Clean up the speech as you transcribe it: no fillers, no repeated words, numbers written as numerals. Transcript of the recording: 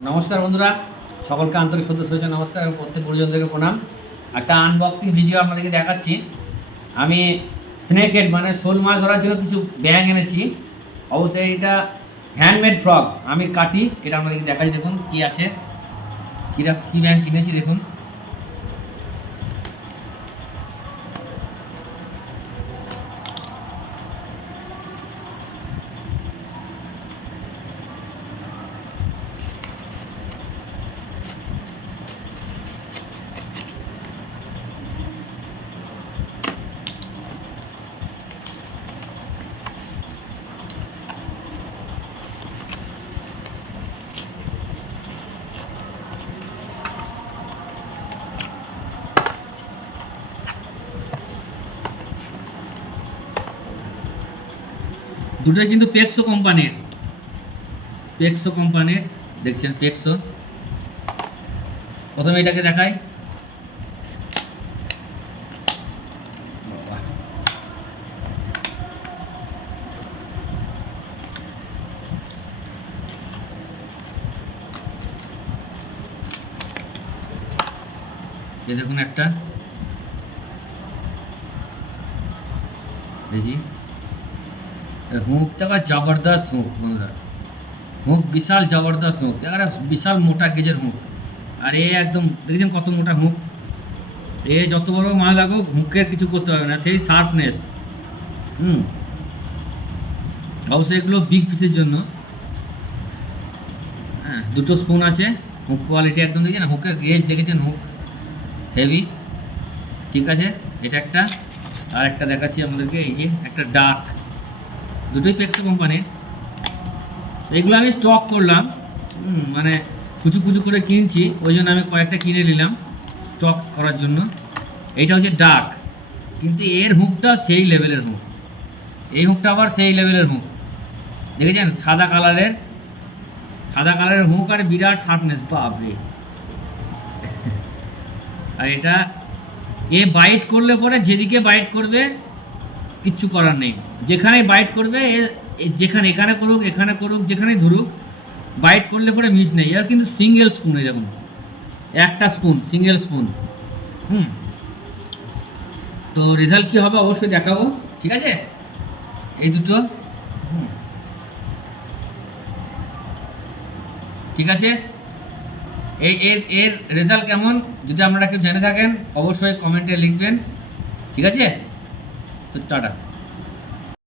নমস্কার বন্ধুরা, সকলকে আন্তরিক শুভেচ্ছা নমস্কার এবং প্রত্যেক গুরুজনদেরকে প্রণাম। একটা আনবক্সিং ভিডিও আপনাদেরকে দেখাচ্ছি। আমি স্নেক হেড মানে শোল মাছ ধরার জন্য কিছু ব্যাঙ এনেছি। অবশ্যই এটা হ্যান্ডমেড ফ্রগ, আমি কাটি। এটা আপনাদেরকে দেখাচ্ছি, দেখুন কি আছে, কী ব্যাঙ কিনেছি দেখুন। দুটোই কিন্তু পেক্সো কোম্পানির, দেখছেন পেক্সো। প্রথমে এটাকে দেখাই। এই দেখুন একটা, দেখি হুঁকটা জবরদস্ত হুঁক বন্ধুরা, হুঁক বিশাল জবরদস্ত হুঁক, এবারে বিশাল মোটা গেজের হুঁক। আর এ একদম দেখেছেন কত মোটা হুঁক। এ যত বড় মাছ লাগুক হুঁকের কিছু করতে পারবে না, সেই শার্পনেস। অবশ্যই এগুলো বিগ পিসের জন্য। হ্যাঁ, দুটো স্পুন আছে। হুঁক কোয়ালিটি একদম দেখেছেন, হুঁকের গেজ দেখেছেন, হুঁক হেভি। ঠিক আছে, এটা একটা। আর একটা দেখাচ্ছি আমাদেরকে, এই যে একটা ডাক, দুটোই পেক্সো কোম্পানির। এগুলো আমি স্টক করলাম, মানে কুচু কুচু করে কিনছি, ওই জন্য আমি কয়েকটা কিনে নিলাম স্টক করার জন্য। এইটা হচ্ছে ডাক, কিন্তু এর হুকটা সেই লেভেলের হুক, এই হুকটা আবার সেই লেভেলের হুক। দেখেছেন সাদা কালারের হুক, আর বিরাট শার্পনেস, বাপরে। আর এটা এ বাইট করলে পরে যেদিকে বাইট করবে কিচ্ছু করার নেই, যেখানেই বাইট করবে যেখানে এখানে করুক যেখানেই ধরুক, বাইট করলে পরে মিস নেই। আর কিন্তু সিঙ্গেল স্পুনে, যেমন একটা স্পুন, সিঙ্গেল স্পুন। তো রেজাল্ট কী হবে অবশ্যই দেখাবো, ঠিক আছে। এই দুটো, ঠিক আছে। এর রেজাল্ট কেমন যদি আপনারা কেউ জেনে থাকেন অবশ্যই কমেন্টে লিখবেন, ঠিক আছে। তো টাটা।